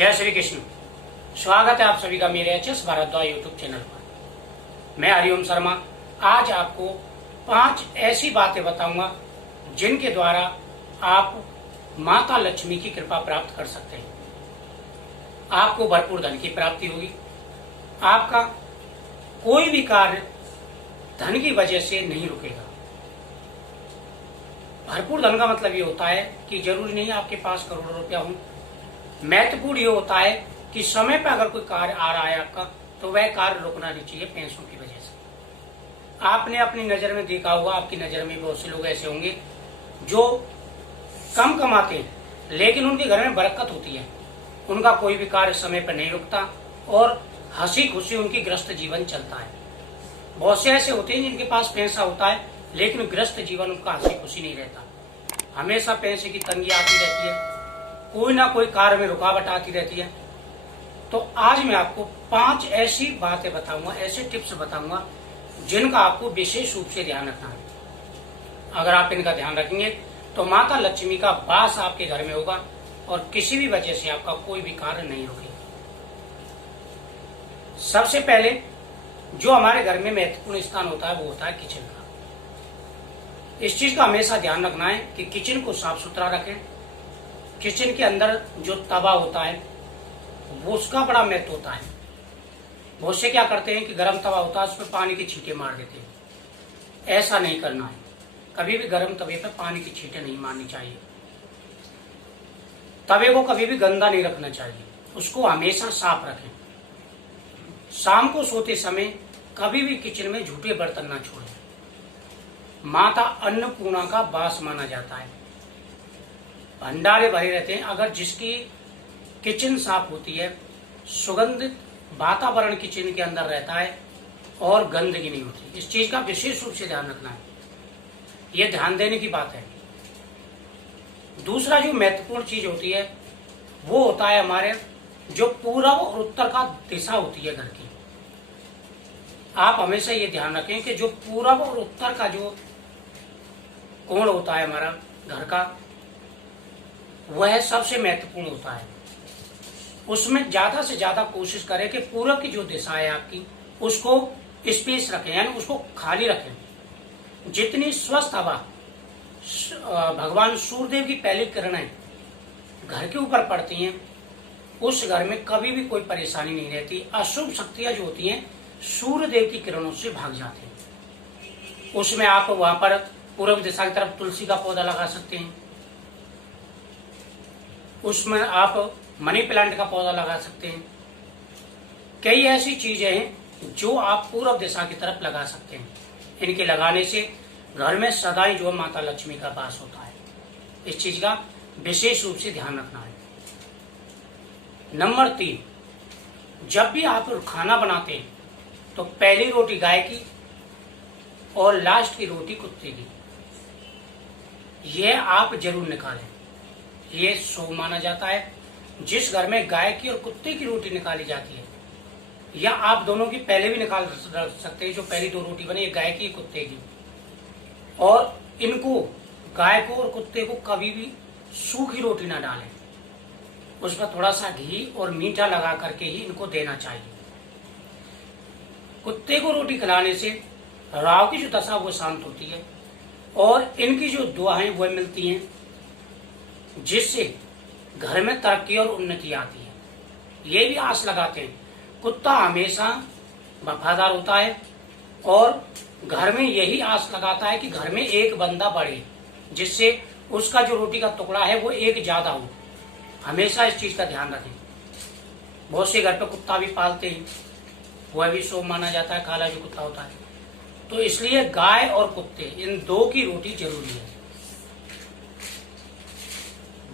जय श्री कृष्ण। स्वागत है आप सभी का मेरे एचएस भारद्वाज यूट्यूब चैनल पर। मैं हरिओम शर्मा आज आपको 5 ऐसी बातें बताऊंगा जिनके द्वारा आप माता लक्ष्मी की कृपा प्राप्त कर सकते हैं। आपको भरपूर धन की प्राप्ति होगी। आपका कोई भी कार्य धन की वजह से नहीं रुकेगा। भरपूर धन का मतलब ये होता है कि जरूरी नहीं आपके पास करोड़ों रुपया हो। महत्वपूर्ण ये होता है कि समय पर अगर कोई कार्य आ रहा है आपका, तो वह कार्य रुकना नहीं चाहिए पैसों की वजह से। आपने अपनी नजर में देखा होगा, आपकी नजर में बहुत से लोग ऐसे होंगे जो कम कमाते हैं लेकिन उनके घर में बरकत होती है। उनका कोई भी कार्य समय पर नहीं रुकता और हंसी खुशी उनकी ग्रस्त जीवन चलता है। बहुत से ऐसे होते हैं जिनके पास पैसा होता है लेकिन ग्रस्त जीवन उनका हंसी खुशी नहीं रहता। हमेशा पैसे की तंगी आती रहती है, कोई ना कोई कार्य में रुकावट आती रहती है। तो आज मैं आपको 5 ऐसी बातें बताऊंगा, ऐसे टिप्स बताऊंगा जिनका आपको विशेष रूप से ध्यान रखना है। अगर आप इनका ध्यान रखेंगे तो माता लक्ष्मी का वास आपके घर में होगा और किसी भी वजह से आपका कोई भी कार्य नहीं रुकेगा। सबसे पहले जो हमारे घर में महत्वपूर्ण स्थान होता है वो होता है किचन का। इस चीज का हमेशा ध्यान रखना है कि किचन को साफ सुथरा रखें। किचन के अंदर जो तवा होता है वो उसका बड़ा महत्व होता है। बहुत से क्या करते हैं कि गर्म तवा होता है उसमें पानी की छींटे मार देते हैं। ऐसा नहीं करना है। कभी भी गर्म तवे पर पानी की छींटे नहीं मारनी चाहिए। तवे को कभी भी गंदा नहीं रखना चाहिए, उसको हमेशा साफ रखें। शाम को सोते समय कभी भी किचन में झूठे बर्तन ना छोड़ें। माता अन्नपूर्णा का वास माना जाता है। भंडारे भरे रहते हैं। अगर जिसकी किचन साफ होती है, सुगंधित वातावरण किचन के अंदर रहता है और गंदगी नहीं होती। इस चीज का विशेष रूप से ध्यान रखना है, यह ध्यान देने की बात है। दूसरा जो महत्वपूर्ण चीज होती है वो होता है हमारे जो पूर्व और उत्तर का दिशा होती है घर की। आप हमेशा ये ध्यान रखें कि जो पूर्व और उत्तर का जो कोण होता है हमारा घर का, वह सबसे महत्वपूर्ण होता है। उसमें ज्यादा से ज्यादा कोशिश करें कि पूर्व की जो दिशा है आपकी उसको स्पेस रखें, यानी उसको खाली रखें। जितनी स्वस्थ हवा भगवान सूर्यदेव की पहली किरणें घर के ऊपर पड़ती हैं, उस घर में कभी भी कोई परेशानी नहीं रहती। अशुभ शक्तियां जो होती हैं सूर्यदेव की किरणों से भाग जाती हैं। उसमें आप वहां पर पूर्व दिशा की तरफ तुलसी का पौधा लगा सकते हैं। उसमें आप मनी प्लांट का पौधा लगा सकते हैं। कई ऐसी चीजें हैं जो आप पूर्व दिशा की तरफ लगा सकते हैं। इनके लगाने से घर में सदाई जो माता लक्ष्मी का वास होता है। इस चीज का विशेष रूप से ध्यान रखना है। नंबर 3, जब भी आप खाना बनाते हैं तो पहली रोटी गाय की और लास्ट की रोटी कुत्ते की, यह आप जरूर निकालें। ये शुभ माना जाता है। जिस घर में गाय की और कुत्ते की रोटी निकाली जाती है, या आप दोनों की पहले भी निकाल सकते हैं। जो पहली 2 रोटी बनी है गाय की कुत्ते की, और इनको गाय को और कुत्ते को कभी भी सूखी रोटी ना डालें। उस पर थोड़ा सा घी और मीठा लगा करके ही इनको देना चाहिए। कुत्ते को रोटी खिलाने से राहु की जो दशा वो शांत होती है और इनकी जो दुआएं वो मिलती हैं, जिससे घर में तरक्की और उन्नति आती है। ये भी आस लगाते हैं। कुत्ता हमेशा वफादार होता है और घर में यही आस लगाता है कि घर में एक बंदा बढ़े, जिससे उसका जो रोटी का टुकड़ा है वो एक ज्यादा हो। हमेशा इस चीज का ध्यान रखें। बहुत से घर पे कुत्ता भी पालते हैं, वह भी शुभ माना जाता है, काला जो कुत्ता होता है। तो इसलिए गाय और कुत्ते इन 2 की रोटी जरूरी है।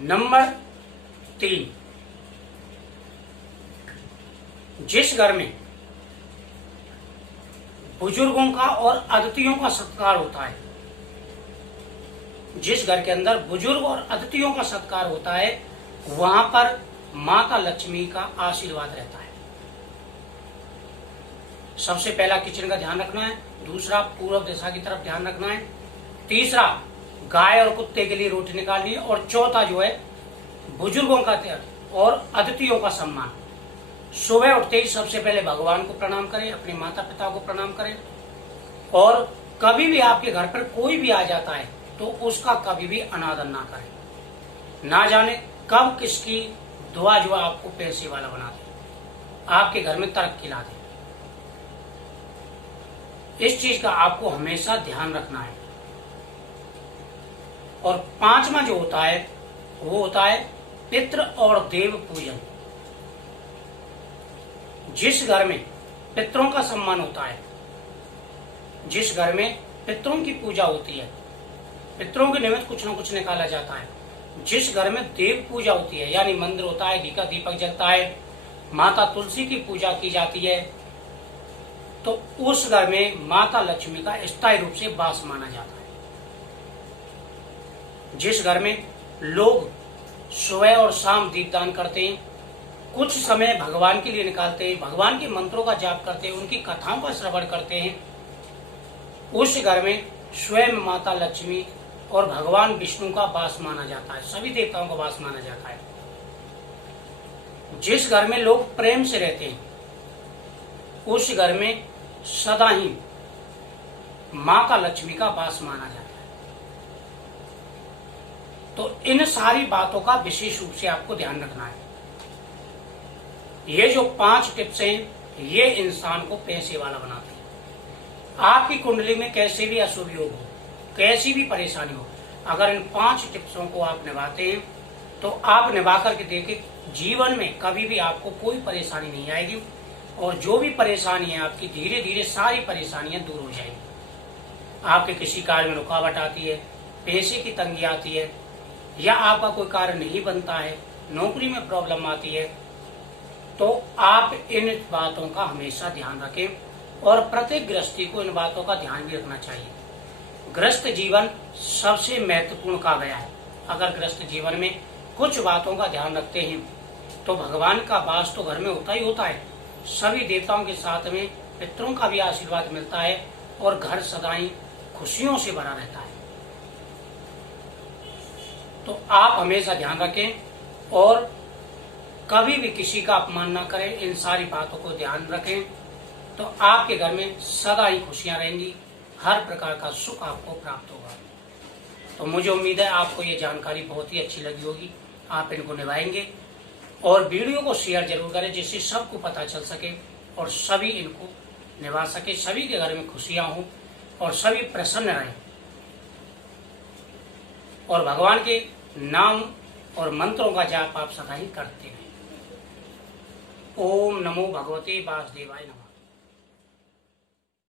नंबर 3, जिस घर में बुजुर्गों का और अतिथियों का सत्कार होता है, जिस घर के अंदर बुजुर्ग और अतिथियों का सत्कार होता है, वहां पर माता लक्ष्मी का आशीर्वाद रहता है। सबसे पहला किचन का ध्यान रखना है। दूसरा पूर्व दिशा की तरफ ध्यान रखना है। तीसरा गाय और कुत्ते के लिए रोटी निकालनी है। और चौथा जो है बुजुर्गों का और अतिथियों का सम्मान। सुबह उठते ही सबसे पहले भगवान को प्रणाम करें, अपने माता पिता को प्रणाम करें, और कभी भी आपके घर पर कोई भी आ जाता है तो उसका कभी भी अनादर ना करें। ना जाने कब किसकी दुआ जो आपको पैसे वाला बना दे, आपके घर में तरक्की ला दे। इस चीज का आपको हमेशा ध्यान रखना है। और पांचवा जो होता है वो होता है पितृ और देव पूजन। जिस घर में पितरों का सम्मान होता है, जिस घर में पितरों की पूजा होती है, पितरों के निमित्त कुछ न कुछ निकाला जाता है, जिस घर में देव पूजा होती है यानी मंदिर होता है, घी का दीपक जलता है, माता तुलसी की पूजा की जाती है, तो उस घर में माता लक्ष्मी का स्थायी रूप से वास माना जाता है। जिस घर में लोग सुबह और शाम दीपदान करते हैं, कुछ समय भगवान के लिए निकालते हैं, भगवान के मंत्रों का जाप करते हैं, उनकी कथाओं का श्रवण करते हैं, उस घर में स्वयं माता लक्ष्मी और भगवान विष्णु का वास माना जाता है, सभी देवताओं का वास माना जाता है। जिस घर में लोग प्रेम से रहते हैं, उस घर में सदा ही माता लक्ष्मी का वास माना जाता है। तो इन सारी बातों का विशेष रूप से आपको ध्यान रखना है। ये जो 5 टिप्स हैं, ये इंसान को पैसे वाला बनाते हैं। आपकी कुंडली में कैसे भी अशुभ योग हो, कैसी भी परेशानी हो, अगर इन 5 टिप्सों को आप निभाते हैं तो आप निभा करके देखें, जीवन में कभी भी आपको कोई परेशानी नहीं आएगी, और जो भी परेशानी है आपकी, धीरे धीरे सारी परेशानियां दूर हो जाएंगी। आपके किसी कार्य में रुकावट आती है, पैसे की तंगी आती है, या आपका कोई कार्य नहीं बनता है, नौकरी में प्रॉब्लम आती है, तो आप इन बातों का हमेशा ध्यान रखें। और प्रत्येक गृहस्थी को इन बातों का ध्यान भी रखना चाहिए। गृहस्थ जीवन सबसे महत्वपूर्ण कहा गया है। अगर गृहस्थ जीवन में कुछ बातों का ध्यान रखते हैं तो भगवान का वास तो घर में होता ही होता है, सभी देवताओं के साथ में पितरों का भी आशीर्वाद मिलता है, और घर सदा ही खुशियों से भरा रहता है। तो आप हमेशा ध्यान रखें और कभी भी किसी का अपमान ना करें। इन सारी बातों को ध्यान रखें तो आपके घर में सदा ही खुशियां रहेंगी, हर प्रकार का सुख आपको प्राप्त होगा। तो मुझे उम्मीद है आपको ये जानकारी बहुत ही अच्छी लगी होगी, आप इनको निभाएंगे। और वीडियो को शेयर जरूर करें जिससे सबको पता चल सके और सभी इनको निभा सके, सभी के घर में खुशियां हों और सभी प्रसन्न रहें, और भगवान के नाम और मंत्रों का जाप आप सदा ही करते रहें। ओम नमो भगवते वासुदेवाय नमः।